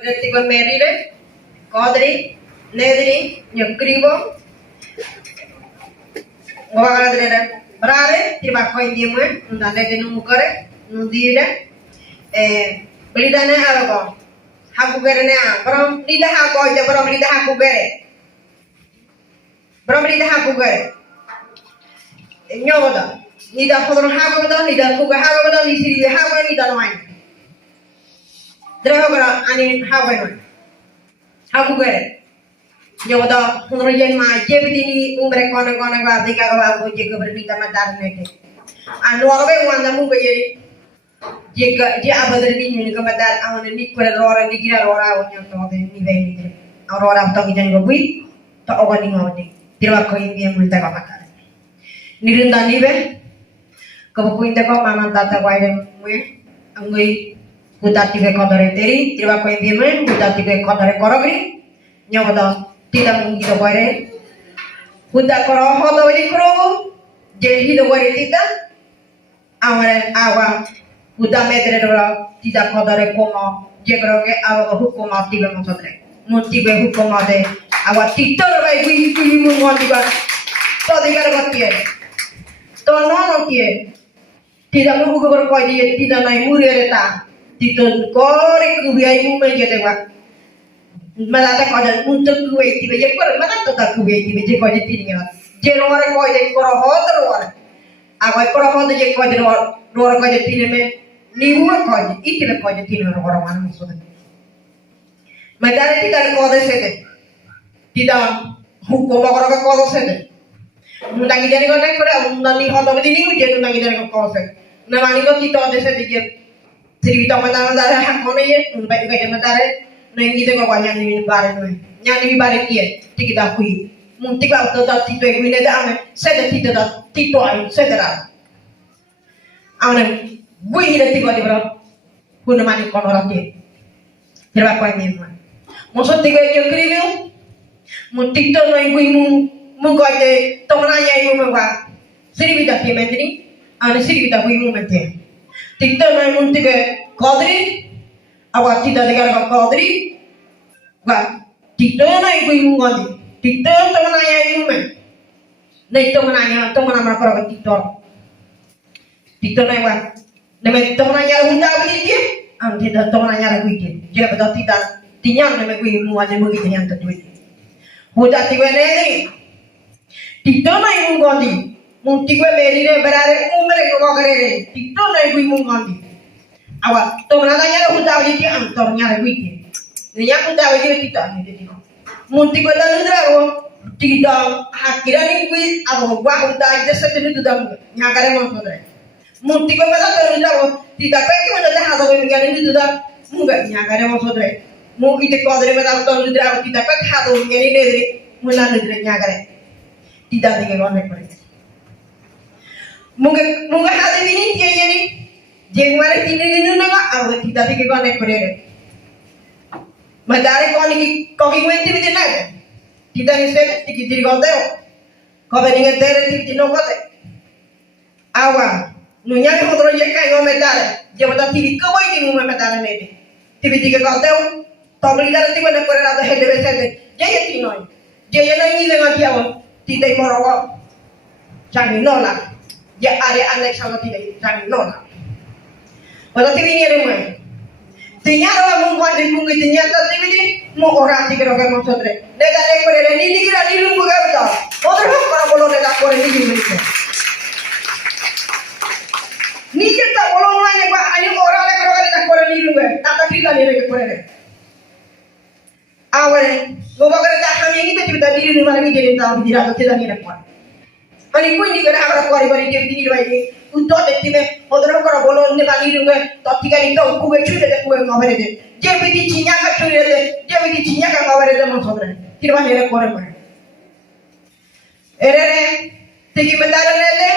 Retigo merire, codri, nedri, nyakribo, ngawara dere, brare, tiba koi diemwe, undane de numukare, nundire, belidane arago, haku gere ne a, brom lida haku aja brom lida haku gere, brom lida haku gere, nyoda, lida kodron haku do, lida kuga haku do, lisi lida haku lida noai. Drehogara ani hawen haku gere nyoda hunrojen ma jebidini umre kone kone ba dika ba ko jega berbita madar neke anu arbe wanda mu gere jega dia abadar ni ni ko madar awon ni ko rora ni gira rora awon to de ni be ni rora to gijan go bui to ogani ngodi dirwa ko imbi mun ta ba kare nirunda ni be ko ko inte ko mama tata ko ide mu angoi Budati ke kodare teri, tiba kau bimen, budati ke kodare korogri, nyoba tidak mungkin do bare. Budak koro hodo ini koro, jadi do bare tidak, awal awal budak meter dora tidak kodare komo, jekro ke awal hukum mati bang sodre, mati be hukum mati, awal tidak baik bui mungkin juga, tadi kalau mati, tono mati, tidak mungkin berkau dia tidak naik murid eta. Titon kore kubiai mu menjadi wak. Malata kajar untuk kuai tiba je kor mana tu tak kubiai tiba je kajar tiningat. Je luar kau je kor hot luar. Awak kor hot je kau je luar kau je tinin me niu kau je itu le kau je tinin luar mana maksudnya. Madara tidak kau je sede. Tidak hukum kau kau sede. Mundangi jadi kau naik pada mundangi hot apa tini je mundangi jadi kau sede. Namani kau kita ada sede je. Cerita matara hak kone ye, baik baik matara, nengi tu kau banyak ni bare tu, yang ni bare kiye, tiga kui, mungkin kau tu dah tiga kui ni dah ame, saya tiga dah tiga ay, saya dah, ame, kui ni dah tiga di berapa, pun mani kau orang dia, terima kasih ni man, maksud tiga yang kriu, mungkin tu nengi kui mungkin ada temananya ibu mereka, seri kita tiga menteri, ane seri kita kui menteri. Tikta naik munti ke kodri, awak tidak dengar kodri, wah tikta naik kui mungodi, tikta teman nanya ibu men, naik teman nama korang tikta, tikta naik wah, naik teman nanya hunda beli dia, tidak teman nanya lagi dia, jadi betul tidak tinyang naik kui mungodi begitu yang tertulis, hunda tiga ni, tikta naik mungodi. Munti gue beri deh berare umre gue kagere, itu naik gue mungkin. Awak, tuh mana tanya aku tahu dia antornya gue ini. Dia aku tahu dia tidak ni dia. Munti gue dah nundra gue tidak akhirnya ni gue aku gua unta aja setemu tu dah nyakare mau saudara. Munti gue malah tu nundra gue tidak pergi mana dah ada gue mungkin itu dah enggak nyakare mau saudara. Mau itu kau dari mana tu nundra tidak pergi ada gue mungkin ini dari mana nundra nyakare. Tidak dengan orang lain. Mungkin hati ini dia ini, jengwar ini naga, awak tidak tiga kau naik berdiri. Madari kau ni kau kini tiba tiba naga, tidak ni set tiga tiga kau tahu, kau beringat dari tiga tiga kau tahu. Awak, nunya ni motor je kai kau madari, jabatan tiga kau ini mu madari ni, tiba tiga kau tahu, tahu lihat tiba nak berdiri atau head besar ni, jaya tinoi, jaya ni dengan dia tidak mau cari nolak. Ya ada anak sama tidak kami nolak. Walau TV ni ada mana? Ternyata orang mungkin mungkin ternyata TV ni mau orang tiga orang maksud dia. Nega nega pada ni kira ni lumpuh ke betul? Orang orang kalau nega korang ni gimana? Ni kita kalau orang ni bah ayu orang lagi kalau nega korang ni lumpuh. Tak kita ni nega korang. Awal, gua kerja kami ini tu kita diri rumah ni jadi tahu tidak kita ni nega korang. Ani pun ni kerana orang kuari beri dia begini lagi. Untuk itu ni, orang orang bolon ni bagi rumah. Tapi kan itu kue cuci deh kue ngawal deh. Dia begini cinya kan cuci deh. Dia begini cinya kan ngawal deh maksudnya. Tidak mana ada kuari kuari. Ere, tegi mentara nele.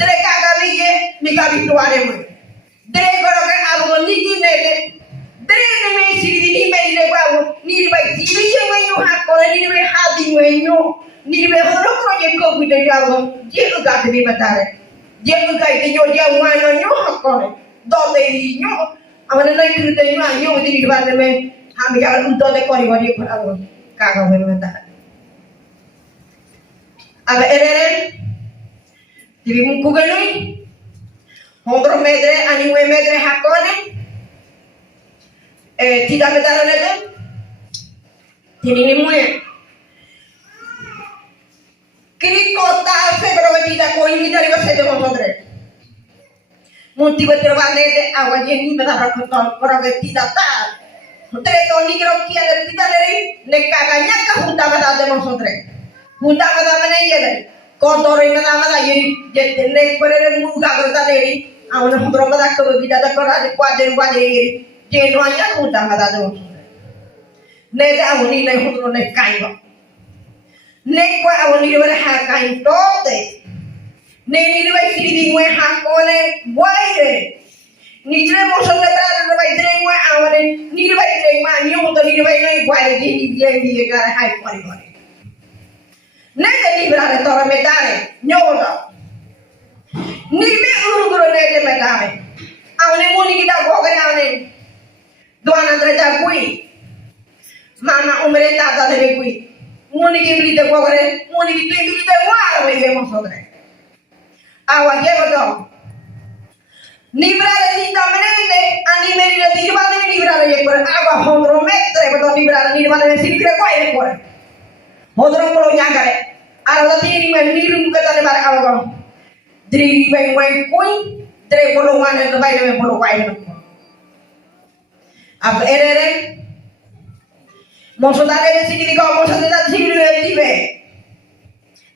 Dere kakak lagi, ni kami tuan emu. Dere kalau kan abu ni nele. Dere ni mesti ni mesti ni bawa. Ni baik. Ini yang menyu hak kalau ni baik hati menyu. Ni be horo project ko bi de jago jelu ga de batare jelu ga de yo ja wano nyo hakore do de nyo amana na kirte nyo anyo di di ba de me Hami jangan untuk dekori perahu kagak berbentar. Aga ereren tibi muku ganui hongkro medre ani we medre hakone tidak bedara nede tinini muye kiri kota sebero tidak koi mi dari basede monodre munti beterwane de awaje ni bedara koton orang tidak tak Tre toni kiro kia dari tidak dari nekaganya kahunta bedara monodre Hunta kata mana iya kotor ini nama lagi jadi nek pereren muka kerja dari awalnya kontrol kata kalau tidak ada kerja kuatir ini jenuhnya hunta kata itu nek awal ini kontrol nek kain nek kau awal ini berhak kain tote nek ini berhak sini bingung hak kone wae nijre maksudnya berada berhak bingung awal ini berhak bingung ni untuk ni berhak naik wae jadi dia cara hak kone Nede librare tore medare, nyoda. Nibe uruguro nede medare. Avne muni kita gogare avne. Doan andre ta kui. Mama umre tata deve kui. Muni ki blite gogare, muni ki blite wara ve mo sodre. Awa je godo. Librare tinta menende, ani meri le dirvane librare ye por awa hondro metre godo librare nirvane sirvire kwai por. Hodro polo nyagare. Arwala tini men nirum kata ne bara awo. Dri bay way koy, dre polo wane bay ne polo way no. Ab erere. Moso dare sini di ko moso da sini le tibe.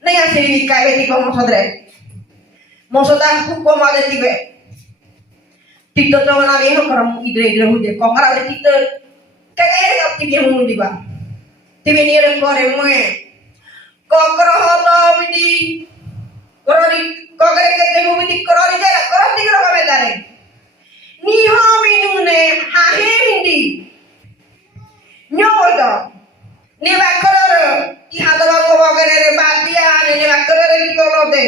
Naya sini kai beti ko moso dre. Moso da ku ko ma de tibe. Tito to na viejo karam idre hude ko ngara de tito. Kaya ga tibe mu di ba. Tibe ni re kore moe. Kokro hoto bidi korori kokre kete bidi korori jara korori kro kame dare ni ho minune ha he mindi nyodo ni bakoro ti hado bango bogere re batia ni bakoro re tiolode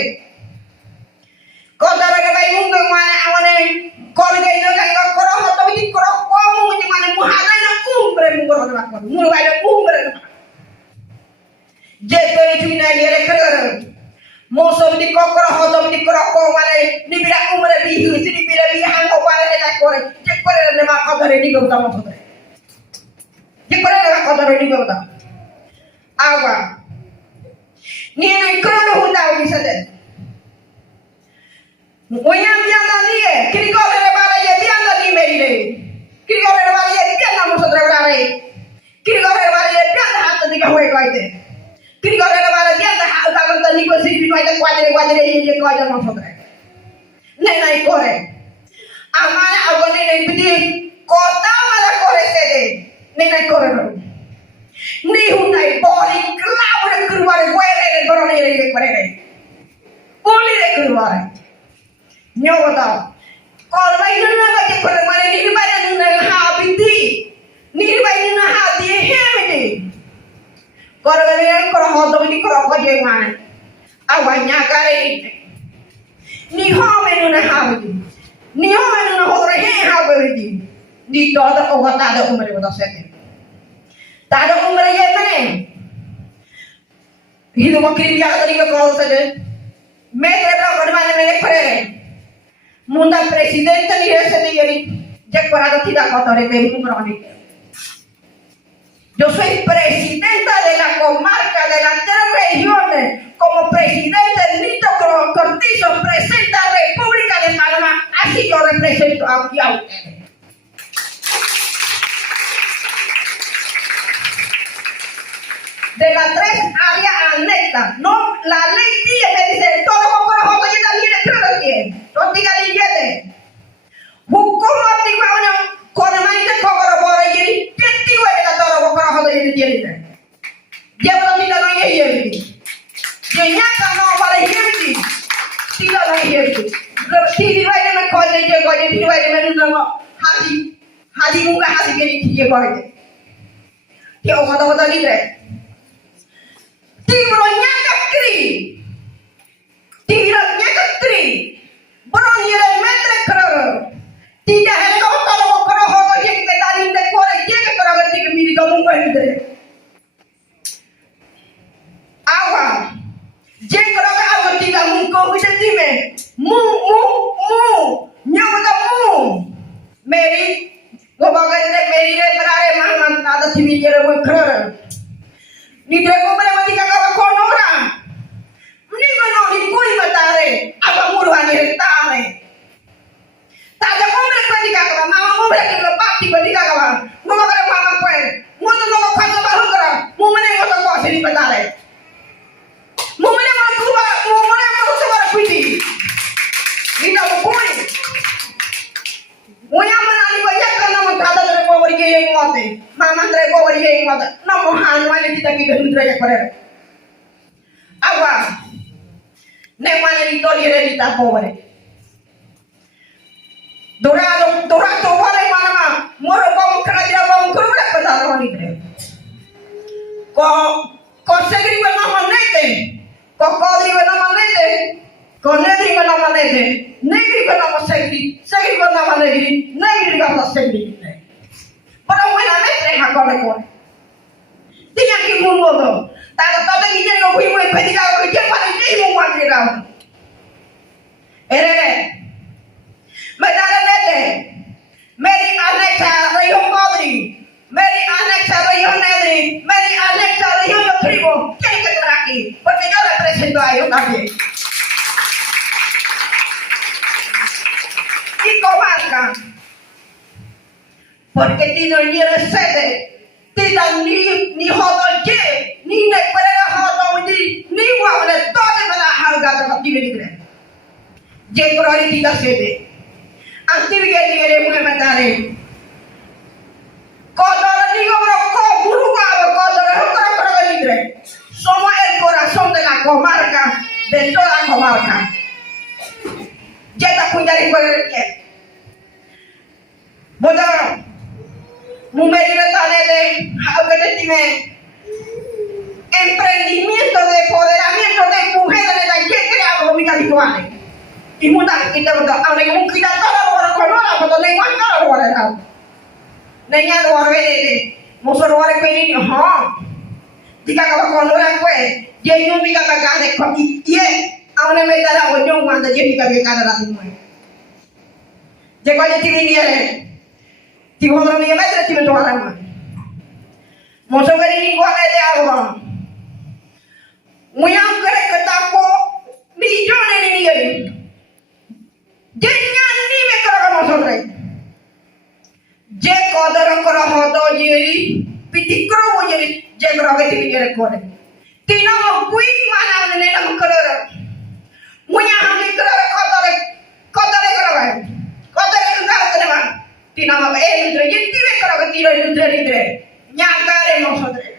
kodara ke bai mungo mana awane kolge ino kai kokro hoto bidi kro komu ni mana muhana na umbre mungo bakoro mungo bai umbre Jeperi tuina yere kerana Mosom di kokro hotom di kroko mane ni bila umre bihu sini bila bihan ko wala ne takore jekore ne ma kodare ni gota mo kodare jekore ne ma kodare ni gota awa ni ne krono hunda bisa de Moyang bianda ni kiri kore ne bala ye bianda ni meile kiri kore ne bala ye bianda mo sodre bala kiri kore ne bala ye bianda hat ni ka hoy koite Kiri kau ada mana dia tak hal kalau tadi kau sih di mana kuadre ini kau ada masuk kan? Nenai kore, amana awan nenai bidi kota mana kore sede, nenai kore dulu. Ni hundai boli kelab udah keluar gue nenai baru nenai kore boli deh keluar. Nyawa tau, kalau lagi nenai aja kore mana ni banyak nenai habiti, ni banyak nenai hati hemedi. Korang koro hoto ini koro kaje mana? Awalnya kare ni ho menu na hawi. Ni ho menu na hoto he hawi di. Di toda o gata ada umre bodo sete. Tada umre ye mane. Hidu makiri ya tadi ke kau saja. Metre bro mana mene prere. Munda presidente ni rese ni yeri. Jak parado tidak kotore te umro ni. Yo soy presidenta de la comarca de las 3 regiones. Como presidente Nito Cortizo presenta República de Panamá. Así yo represento aquí a ustedes. De las 3 áreas anexas. No, la ley me dice todo como los otros y también el creo que no diga ni yete. Hukumo tigwana con más de cobro por ahí. Dia tidak nak ye dia nyata no pada ye tidak nak ye tidak ada nak kau je tidak ada nak hati muka hati jadi dia kau je dia orang tahu ni deh timronya kekri tinggalnya kekri beronye metre kerana tidak ada kau tahu kerana kau je kita tadi dek korek je kerana kita kamu bandre. Awa, jengkol ka awa tiga mungko bisa time. Mu, nyawa kamu. Mary, gobaga de Mary re berare mahman tada timi jere mo krer. Ni drego mere mati ka konora. Ni gono ni kui matare, apa murwani retare. Tada mo mere pati ka mama mo mere ke pati pati ka mo mere mama kwen. Mo to no ka ka baru kra. Mo mere mo to ko sini matare. Mo mere mo to ba kuti. Ni da mo koi. Munya manani banyak karena mengkata dari power yang ngote, mama dari power yang ngote, nomo hanu aja kita kita hindra ya korea. Awa, nemane itu dia di power. Dora power mana mah, moro kamu kerja kamu kerja pada orang itu. Ko segeri mana nete, ko kodri mana nete. Con negri con la manete, negri con la segri con la negri con la segri. Pero buenamente es a correr. Tiene que ir un modo. Tanto que yo no fui muy pedigado, que yo para el mismo guardián. Me da la nete. Meri anexa región Madrid. Meri anexa región Negri. Meri anexa región Yo Trigo. Tienen que estar aquí, porque yo represento a ellos también. Y comarca, porque tino ni recete, tino ni jodoye, ni ne perega jodoye, ni guavle, todo me da halga de actividad. Je corori tino sete, actividad ni ere muy matare. Codoro ni gobro co burugado, codoro libre. Somos el corazón de la comarca, de toda la comarca. Ya está cuidando por el pie. Boda, mujer de talete, algo de time, emprendimiento de empoderamiento de mujeres de la que creamos los habituales. Y muchas kita boda, ahora hay un kita todo lo que no la boda, no hay más nada lo que no. No hay nada lo que no se lo que ni no. Jika kau konoran kue, jadi numi kata kade kau iye. Ahora me dará un yo cuando llegue a mi cara la tumba. Llegó a decir ni él. Digo, no me metes, te meto a la mano. Mozo que ni igual de algo. Muy aunque que tapo millones de niños. Jangan ni me creo que nosotros. Llegó de los corojos yeri, piti crobo yeri, llegó que te viene corre. Tino mo kui mana ne na creo. Munya hamil kerana kota kerana kenapa? Tina mama itu jadi kerana itu nyakare maksudnya.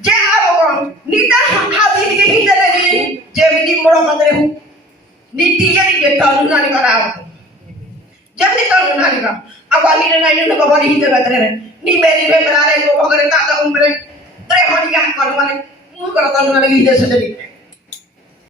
Jauh nita hati ni kita ni jadi di murah mandiri. Niti yang kita tahu nani kerana. Jadi tahu nani kerana. Apa ni nani nak kau beri kita betul. Ni beri berada kau akan tak tahu umur. Terhadap kalau mana, mu kerana tahu nani kita sendiri.